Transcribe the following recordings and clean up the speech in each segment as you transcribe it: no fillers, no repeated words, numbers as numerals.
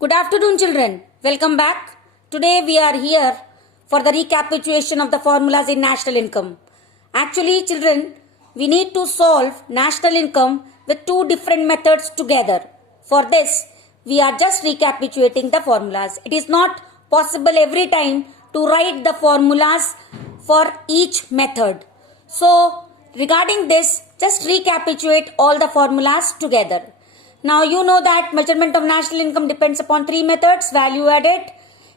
Good afternoon, children. Welcome back. Today we are here for the recapitulation of the formulas in national income. Actually, children, we need to solve national income with two different methods together. For this, we are just recapitulating the formulas. It is not possible every time to write the formulas for each method. So, regarding this, just recapitulate all the formulas together. Now you know that measurement of national income depends upon three methods: value added,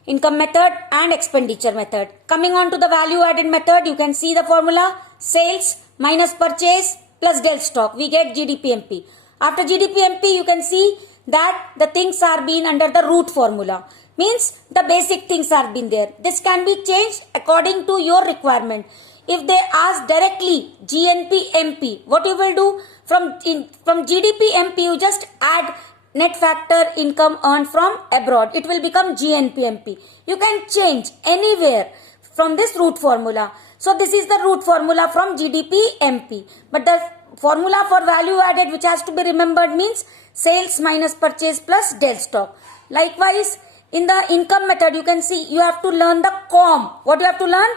income method and expenditure method. Coming on to the value added method, you can see the formula: sales minus purchase plus del stock. We get GDPMP. After GDPMP, you can see that the things are being under the root formula. Means the basic things are being there. This can be changed according to your requirement. If they ask directly GNP MP, what you will do? From GDP MP, you just add net factor income earned from abroad. It will become GNP MP. You can change anywhere from this root formula. So this is the root formula from GDP MP. But the formula for value added which has to be remembered means sales minus purchase plus del stock. Likewise, in the income method, you can see you have to learn the COM. What you have to learn?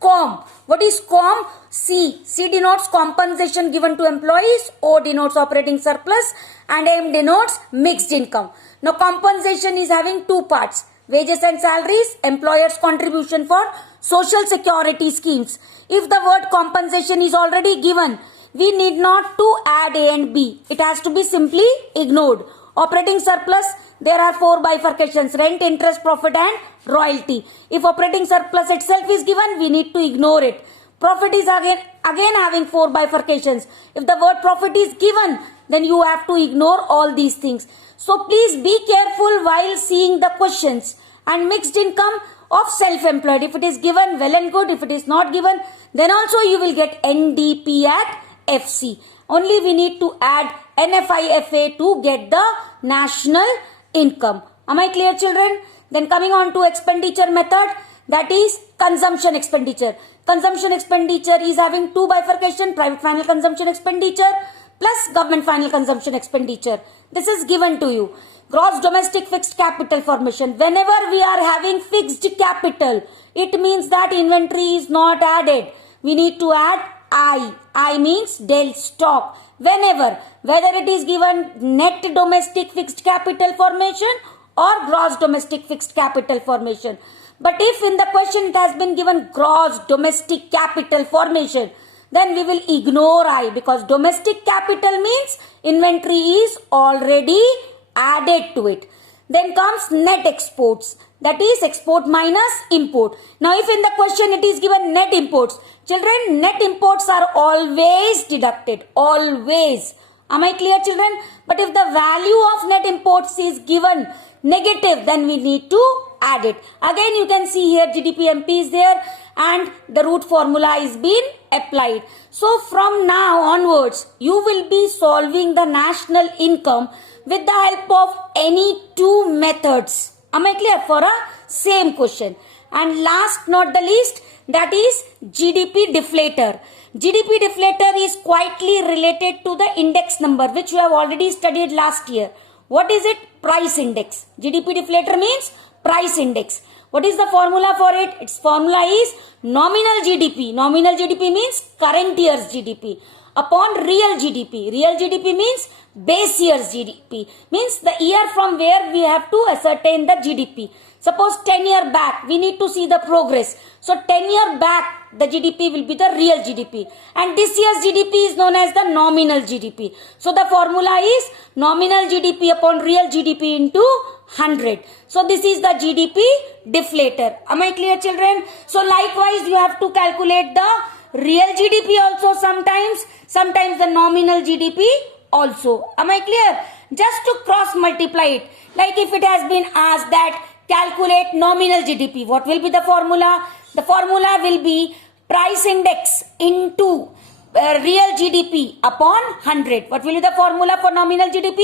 COM. What is COM? C. C denotes compensation given to employees, O denotes operating surplus, and M denotes mixed income. Now compensation is having two parts: wages and salaries, employer's contribution for social security schemes. If the word compensation is already given, we need not to add A and B. It has to be simply ignored. Operating surplus, there are four bifurcations: rent, interest, profit and royalty. If operating surplus itself is given, we need to ignore it. Profit is again having four bifurcations. If the word profit is given, then you have to ignore all these things. So please be careful while seeing the questions. And mixed income of self-employed, if it is given, well and good. If it is not given, then also you will get NDP at FC. Only we need to add NFIFA to get the national income. Am I clear, children? Then coming on to expenditure method, that is consumption expenditure. Consumption expenditure is having two bifurcation: private final consumption expenditure plus government final consumption expenditure. This is given to you. Gross domestic fixed capital formation. Whenever we are having fixed capital, it means that inventory is not added. We need to add I. I means del stock. Whenever, whether it is given net domestic fixed capital formation or gross domestic fixed capital formation. But if in the question it has been given gross domestic capital formation, then we will ignore I, because domestic capital means inventory is already added to it. Then comes net exports, that is export minus import. Now if in the question it is given net imports, children, net imports are always deducted, always. Am I clear, children? But if the value of net imports is given negative, then we need to add it. Again you can see here GDPMP is there and the root formula is being applied. So from now onwards, you will be solving the national income with the help of any two methods. Am I clear? For a same question. And last not the least, that is GDP deflator. GDP deflator is quietly related to the index number which we have already studied last year. What is it? Price index. GDP deflator means price index. What is the formula for it? Its formula is nominal GDP. Nominal GDP means current year's GDP upon real GDP. Real GDP means base year's GDP. Means the year from where we have to ascertain the GDP. Suppose 10 years back, we need to see the progress. So 10 years back, the GDP will be the real GDP. And this year's GDP is known as the nominal GDP. So the formula is nominal GDP upon real GDP into 100. So this is the GDP deflator. Am I clear, children? So likewise, you have to calculate the real GDP also sometimes the nominal GDP also. Am I clear? Just to cross multiply it. Like if it has been asked that calculate nominal GDP, what will be the formula? The formula will be price index into real GDP upon 100. What will be the formula for nominal GDP?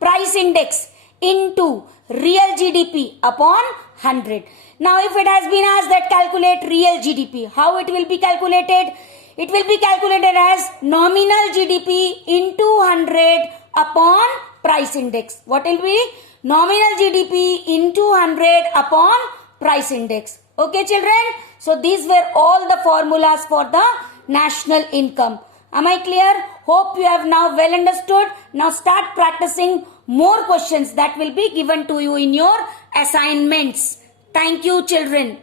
Price index into real GDP upon 100. Now if it has been asked that calculate real GDP, how it will be calculated? It will be calculated as nominal GDP into 100 upon price index. What will be? nominal GDP into 100 upon price index. Okay, children? So these were all the formulas for the national income. Am I clear? Hope you have now well understood. Now start practicing more questions that will be given to you in your assignments. Thank you, children.